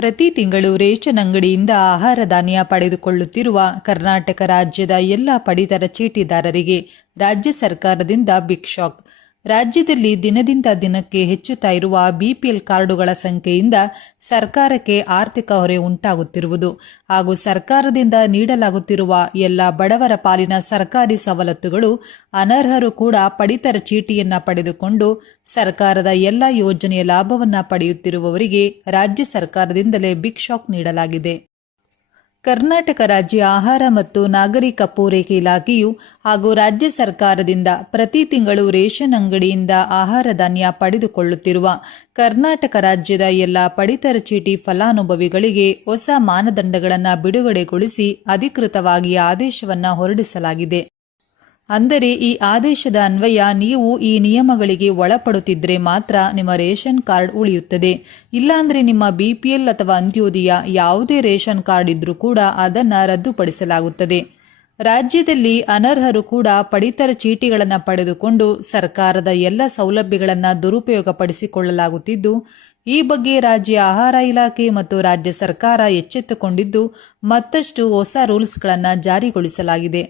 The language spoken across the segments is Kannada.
ಪ್ರತಿ ತಿಂಗಳು ರೇಷನ್ ಅಂಗಡಿಯಿಂದ ಆಹಾರ ಧಾನ್ಯ ಪಡೆದುಕೊಳ್ಳುತ್ತಿರುವ ಕರ್ನಾಟಕ ರಾಜ್ಯದ ಎಲ್ಲ ಪಡಿತರ ಚೀಟಿದಾರರಿಗೆ ರಾಜ್ಯ ಸರ್ಕಾರದಿಂದ ಬಿಗ್ ಶಾಕ್. ರಾಜ್ಯದಲ್ಲಿ ದಿನದಿಂದ ದಿನಕ್ಕೆ ಹೆಚ್ಚುತ್ತಾ ಇರುವ ಬಿಪಿಎಲ್ ಕಾರ್ಡುಗಳ ಸಂಖ್ಯೆಯಿಂದ ಸರ್ಕಾರಕ್ಕೆ ಆರ್ಥಿಕ ಹೊರೆ ಉಂಟಾಗುತ್ತಿರುವುದು. ಹಾಗೂ ಸರ್ಕಾರದಿಂದ ನೀಡಲಾಗುತ್ತಿರುವ ಎಲ್ಲ ಬಡವರ ಪಾಲಿನ ಸರ್ಕಾರಿ ಸವಲತ್ತುಗಳು ಅನರ್ಹರು ಕೂಡ ಪಡಿತರ ಚೀಟಿಯನ್ನ ಪಡೆದುಕೊಂಡು ಸರ್ಕಾರದ ಎಲ್ಲ ಯೋಜನೆಯ ಲಾಭವನ್ನ ಪಡೆಯುತ್ತಿರುವವರಿಗೆ ರಾಜ್ಯ ಸರ್ಕಾರದಿಂದಲೇ ಬಿಗ್ ಶಾಕ್ ನೀಡಲಾಗಿದೆ. ಕರ್ನಾಟಕ ರಾಜ್ಯ ಆಹಾರ ಮತ್ತು ನಾಗರಿಕ ಪೂರೈಕೆ ಇಲಾಖೆಯು ಹಾಗೂ ರಾಜ್ಯ ಸರ್ಕಾರದಿಂದ ಪ್ರತಿ ತಿಂಗಳು ರೇಷನ್ ಅಂಗಡಿಯಿಂದ ಆಹಾರ ಧಾನ್ಯ ಪಡೆದುಕೊಳ್ಳುತ್ತಿರುವ ಕರ್ನಾಟಕ ರಾಜ್ಯದ ಎಲ್ಲ ಪಡಿತರ ಚೀಟಿ ಫಲಾನುಭವಿಗಳಿಗೆ ಹೊಸ ಮಾನದಂಡಗಳನ್ನು ಬಿಡುಗಡೆಗೊಳಿಸಿ ಅಧಿಕೃತವಾಗಿ ಆದೇಶವನ್ನು ಹೊರಡಿಸಲಾಗಿದೆ. ಅಂದರೆ ಈ ಆದೇಶದ ಅನ್ವಯ ನೀವು ಈ ನಿಯಮಗಳಿಗೆ ಒಳಪಡುತ್ತಿದ್ದರೆ ಮಾತ್ರ ನಿಮ್ಮ ರೇಷನ್ ಕಾರ್ಡ್ ಉಳಿಯುತ್ತದೆ. ಇಲ್ಲಾಂದರೆ ನಿಮ್ಮ ಬಿ ಪಿ ಎಲ್ ಅಥವಾ ಅಂತ್ಯೋದಯ ಯಾವುದೇ ರೇಷನ್ ಕಾರ್ಡ್ ಇದ್ದರೂ ಕೂಡ ಅದನ್ನು ರದ್ದುಪಡಿಸಲಾಗುತ್ತದೆ. ರಾಜ್ಯದಲ್ಲಿ ಅನರ್ಹರು ಕೂಡ ಪಡಿತರ ಚೀಟಿಗಳನ್ನು ಪಡೆದುಕೊಂಡು ಸರ್ಕಾರದ ಎಲ್ಲ ಸೌಲಭ್ಯಗಳನ್ನು ದುರುಪಯೋಗಪಡಿಸಿಕೊಳ್ಳಲಾಗುತ್ತಿದ್ದು, ಈ ಬಗ್ಗೆ ರಾಜ್ಯ ಆಹಾರ ಇಲಾಖೆ ಮತ್ತು ರಾಜ್ಯ ಸರ್ಕಾರ ಎಚ್ಚೆತ್ತುಕೊಂಡಿದ್ದು, ಮತ್ತಷ್ಟು ಹೊಸ ರೂಲ್ಸ್ಗಳನ್ನು ಜಾರಿಗೊಳಿಸಲಾಗಿದೆ.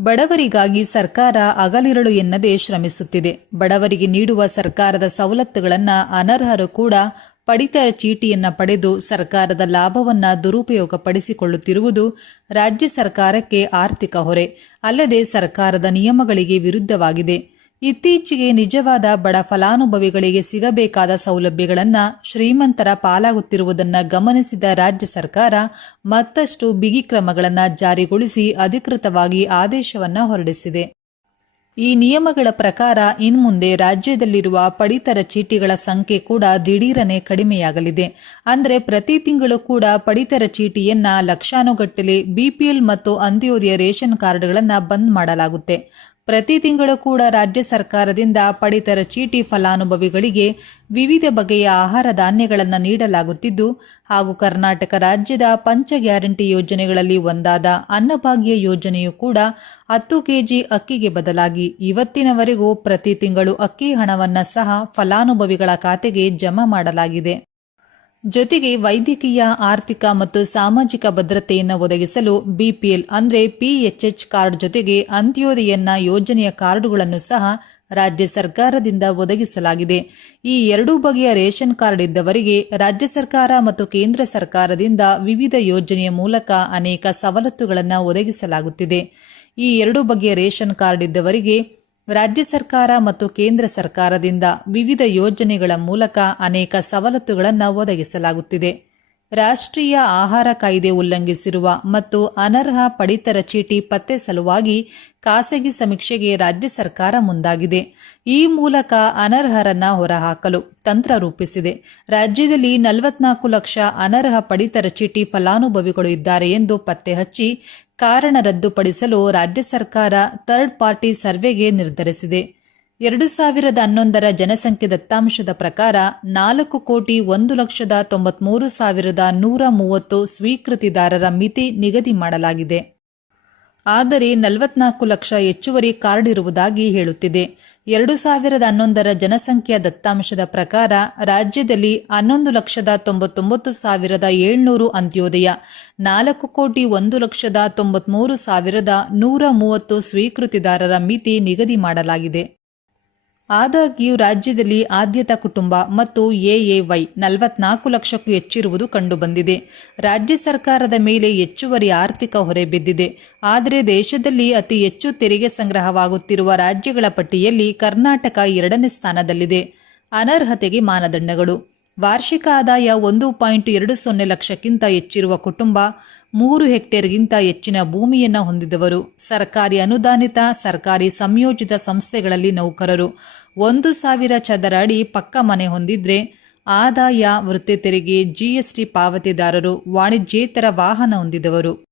ಬಡವರಿಗಾಗಿ ಸರ್ಕಾರ ಅಗಲಿರಳು ಎನ್ನದೇ ಶ್ರಮಿಸುತ್ತಿದೆ. ಬಡವರಿಗೆ ನೀಡುವ ಸರ್ಕಾರದ ಸವಲತ್ತುಗಳನ್ನು ಅನರ್ಹರು ಕೂಡ ಪಡಿತರ ಚೀಟಿಯನ್ನ ಪಡೆದು ಸರ್ಕಾರದ ಲಾಭವನ್ನ ದುರುಪಯೋಗಪಡಿಸಿಕೊಳ್ಳುತ್ತಿರುವುದು ರಾಜ್ಯ ಸರ್ಕಾರಕ್ಕೆ ಆರ್ಥಿಕ ಹೊರೆ. ಅಲ್ಲದೆ ಸರ್ಕಾರದ ನಿಯಮಗಳಿಗೆ ವಿರುದ್ಧವಾಗಿದೆ. ಇತ್ತೀಚೆಗೆ ನಿಜವಾದ ಬಡ ಫಲಾನುಭವಿಗಳಿಗೆ ಸಿಗಬೇಕಾದ ಸೌಲಭ್ಯಗಳನ್ನು ಶ್ರೀಮಂತರ ಪಾಲಾಗುತ್ತಿರುವುದನ್ನು ಗಮನಿಸಿದ ರಾಜ್ಯ ಸರ್ಕಾರ ಮತ್ತಷ್ಟು ಬಿಗಿ ಕ್ರಮಗಳನ್ನು ಜಾರಿಗೊಳಿಸಿ ಅಧಿಕೃತವಾಗಿ ಆದೇಶವನ್ನು ಹೊರಡಿಸಿದೆ. ಈ ನಿಯಮಗಳ ಪ್ರಕಾರ ಇನ್ಮುಂದೆ ರಾಜ್ಯದಲ್ಲಿರುವ ಪಡಿತರ ಚೀಟಿಗಳ ಸಂಖ್ಯೆ ಕೂಡ ದಿಢೀರನೆ ಕಡಿಮೆಯಾಗಲಿದೆ. ಅಂದರೆ ಪ್ರತಿ ತಿಂಗಳು ಕೂಡ ಪಡಿತರ ಚೀಟಿಯನ್ನ ಲಕ್ಷಾನುಗಟ್ಟಲೆ ಬಿಪಿಎಲ್ ಮತ್ತು ಅಂತ್ಯೋದಯ ರೇಷನ್ ಕಾರ್ಡ್ಗಳನ್ನು ಬಂದ್ ಮಾಡಲಾಗುತ್ತೆ. ಪ್ರತಿ ತಿಂಗಳು ಕೂಡ ರಾಜ್ಯ ಸರ್ಕಾರದಿಂದ ಪಡಿತರ ಚೀಟಿ ಫಲಾನುಭವಿಗಳಿಗೆ ವಿವಿಧ ಬಗೆಯ ಆಹಾರ ಧಾನ್ಯಗಳನ್ನು ನೀಡಲಾಗುತ್ತಿದ್ದು, ಹಾಗೂ ಕರ್ನಾಟಕ ರಾಜ್ಯದ ಪಂಚ ಗ್ಯಾರಂಟಿ ಯೋಜನೆಗಳಲ್ಲಿ ಒಂದಾದ ಅನ್ನಭಾಗ್ಯ ಯೋಜನೆಯು ಕೂಡ ಹತ್ತು ಕೆಜಿ ಅಕ್ಕಿಗೆ ಬದಲಾಗಿ ಇವತ್ತಿನವರೆಗೂ ಪ್ರತಿ ತಿಂಗಳು ಅಕ್ಕಿ ಹಣವನ್ನು ಸಹ ಫಲಾನುಭವಿಗಳ ಖಾತೆಗೆ ಜಮಾ ಮಾಡಲಾಗಿದೆ. ಜೊತೆಗೆ ವೈದ್ಯಕೀಯ, ಆರ್ಥಿಕ ಮತ್ತು ಸಾಮಾಜಿಕ ಭದ್ರತೆಯನ್ನು ಒದಗಿಸಲು ಬಿಪಿಎಲ್ ಅಂದರೆ ಪಿಎಚ್ಎಚ್ ಕಾರ್ಡ್ ಜೊತೆಗೆ ಅಂತ್ಯೋದಯನ್ನ ಯೋಜನೆಯ ಕಾರ್ಡ್ಗಳನ್ನು ಸಹ ರಾಜ್ಯ ಸರ್ಕಾರದಿಂದ ಒದಗಿಸಲಾಗಿದೆ. ಈ ಎರಡೂ ಬಗೆಯ ರೇಷನ್ ಕಾರ್ಡ್ ಇದ್ದವರಿಗೆ ರಾಜ್ಯ ಸರ್ಕಾರ ಮತ್ತು ಕೇಂದ್ರ ಸರ್ಕಾರದಿಂದ ವಿವಿಧ ಯೋಜನೆಯ ಮೂಲಕ ಅನೇಕ ಸವಲತ್ತುಗಳನ್ನು ಒದಗಿಸಲಾಗುತ್ತಿದೆ. ಈ ಎರಡು ಬಗೆಯ ರೇಷನ್ ಕಾರ್ಡ್ ಇದ್ದವರಿಗೆ ರಾಜ್ಯ ಸರ್ಕಾರ ಮತ್ತು ಕೇಂದ್ರ ಸರ್ಕಾರದಿಂದ ವಿವಿಧ ಯೋಜನೆಗಳ ಮೂಲಕ ಅನೇಕ ಸವಲತ್ತುಗಳನ್ನು ಒದಗಿಸಲಾಗುತ್ತಿದೆ. ರಾಷ್ಟ್ರೀಯ ಆಹಾರ ಕಾಯ್ದೆ ಉಲ್ಲಂಘಿಸಿರುವ ಮತ್ತು ಅನರ್ಹ ಪಡಿತರ ಚೀಟಿ ಪತ್ತೆ ಸಲುವಾಗಿ ಖಾಸಗಿ ಸಮೀಕ್ಷೆಗೆ ರಾಜ್ಯ ಸರ್ಕಾರ ಮುಂದಾಗಿದೆ. ಈ ಮೂಲಕ ಅನರ್ಹರನ್ನ ಹೊರಹಾಕಲು ತಂತ್ರ ರೂಪಿಸಿದೆ. ರಾಜ್ಯದಲ್ಲಿ ನಲವತ್ನಾಲ್ಕು ಲಕ್ಷ ಅನರ್ಹ ಪಡಿತರ ಚೀಟಿ ಫಲಾನುಭವಿಗಳು ಇದ್ದಾರೆ ಎಂದು ಪತ್ತೆ ಹಚ್ಚಿ ಕಾರಣ ರದ್ದುಪಡಿಸಲು ರಾಜ್ಯ ಸರ್ಕಾರ ಥರ್ಡ್ ಪಾರ್ಟಿ ಸರ್ವೆಗೆ ನಿರ್ಧರಿಸಿದೆ. ಎರಡು ಸಾವಿರದ ಹನ್ನೊಂದರ ಜನಸಂಖ್ಯೆ ದತ್ತಾಂಶದ ಪ್ರಕಾರ ನಾಲ್ಕು ಕೋಟಿ ಒಂದು ಲಕ್ಷದ ತೊಂಬತ್ಮೂರು ಸಾವಿರದ ನೂರ ಮೂವತ್ತು ಸ್ವೀಕೃತಿದಾರರ ಮಿತಿ ನಿಗದಿ ಮಾಡಲಾಗಿದೆ. ಆದರೆ ನಲವತ್ನಾಲ್ಕು ಲಕ್ಷ ಹೆಚ್ಚುವರಿ ಕಾರ್ಡ್ ಇರುವುದಾಗಿ ಹೇಳುತ್ತಿದೆ. ಎರಡು ಸಾವಿರದ ಹನ್ನೊಂದರ ಜನಸಂಖ್ಯಾ ದತ್ತಾಂಶದ ಪ್ರಕಾರ ರಾಜ್ಯದಲ್ಲಿ ಹನ್ನೊಂದು ಲಕ್ಷದ ತೊಂಬತ್ತೊಂಬತ್ತು ಸಾವಿರದ ಏಳ್ನೂರು ಅಂತ್ಯೋದಯ, ನಾಲ್ಕು ಕೋಟಿ ಒಂದು ಲಕ್ಷದ ತೊಂಬತ್ಮೂರು ಸಾವಿರದ ನೂರ ಮೂವತ್ತು ಸ್ವೀಕೃತಿದಾರರ ಮಿತಿ ನಿಗದಿ ಮಾಡಲಾಗಿದೆ. ಆದಾಗ್ಯೂ ರಾಜ್ಯದಲ್ಲಿ ಆದ್ಯತಾ ಕುಟುಂಬ ಮತ್ತು ಎಎವೈ ನಲವತ್ನಾಲ್ಕು ಲಕ್ಷಕ್ಕೂ ಹೆಚ್ಚಿರುವುದು ಕಂಡುಬಂದಿದೆ. ರಾಜ್ಯ ಸರ್ಕಾರದ ಮೇಲೆ ಹೆಚ್ಚುವರಿ ಆರ್ಥಿಕ ಹೊರೆ ಬಿದ್ದಿದೆ. ಆದರೆ ದೇಶದಲ್ಲಿ ಅತಿ ಹೆಚ್ಚು ತೆರಿಗೆ ಸಂಗ್ರಹವಾಗುತ್ತಿರುವ ರಾಜ್ಯಗಳ ಪಟ್ಟಿಯಲ್ಲಿ ಕರ್ನಾಟಕ ಎರಡನೇ ಸ್ಥಾನದಲ್ಲಿದೆ. ಅನರ್ಹತೆಗೆ ಮಾನದಂಡಗಳು. ವಾರ್ಷಿಕ ಆದಾಯ ಒಂದು ಪಾಯಿಂಟ್ ಎರಡು ಸೊನ್ನೆ ಲಕ್ಷಕ್ಕಿಂತ ಹೆಚ್ಚಿರುವ ಕುಟುಂಬ, ಮೂರು ಹೆಕ್ಟೇರ್ಗಿಂತ ಹೆಚ್ಚಿನ ಭೂಮಿಯನ್ನು ಹೊಂದಿದವರು. ಸರ್ಕಾರಿ ಅನುದಾನಿತ, ಸರ್ಕಾರಿ ಸಂಯೋಜಿತ ಸಂಸ್ಥೆಗಳಲ್ಲಿ ನೌಕರರು. ಒಂದು ಸಾವಿರ ಚದರ ಅಡಿ ಪಕ್ಕ ಮನೆ ಹೊಂದಿದ್ರೆ ಆದಾಯ ವೃತ್ತಿ ತೆರಿಗೆ ಜಿಎಸ್ಟಿ ಪಾವತಿದಾರರು, ವಾಣಿಜ್ಯೇತರ ವಾಹನ ಹೊಂದಿದವರು.